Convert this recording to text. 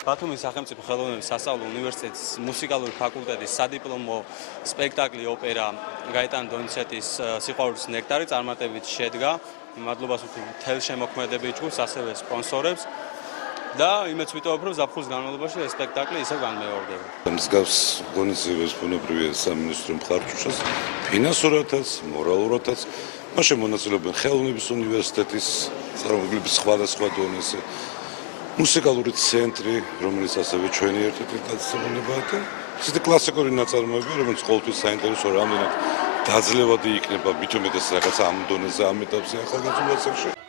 ბათუმის სახელმწიფო ხელოვნების სასწავლო უნივერსიტეტის მუსიკალური ფაკულტეტის სადიპლომო სპექტაკლი ოპერა გაეტანო დონიცეტის სიყვარულის ნექტარი წარმატებით შედგა. მადლობას ვუხდით მთელ შემოქმედებით ჯგუფს, ასევე სპონსორებს და იმედს ვიტოვებ, რომ ზაფხულის განმავლობაში ეს სპექტაკლი ისევ განმეორდება. მსგავს ღონისძიებას ბუნებრივია სამინისტრო მხარჩუშას, ფინანსურათაც, მორალურათაც. მაშინ მონაწილეობენ ხელოვნების უნივერსიტეტის წარმომადგენლები სხვადასხვა დონეზე. მუსიკალური ცენტრი, რომელიც ასევე ჩვენი ერთ-ერთი დაწესებულებაა და ისეთი კლასიკური ნაწარმოებია, რომელიც ყოველთვის საინტერესო რამდენად დაძლევადი იქნება, მით უმეტეს რაღაც ამ დონეზე ამ ეტაპზე ახალგაზრდობასებში.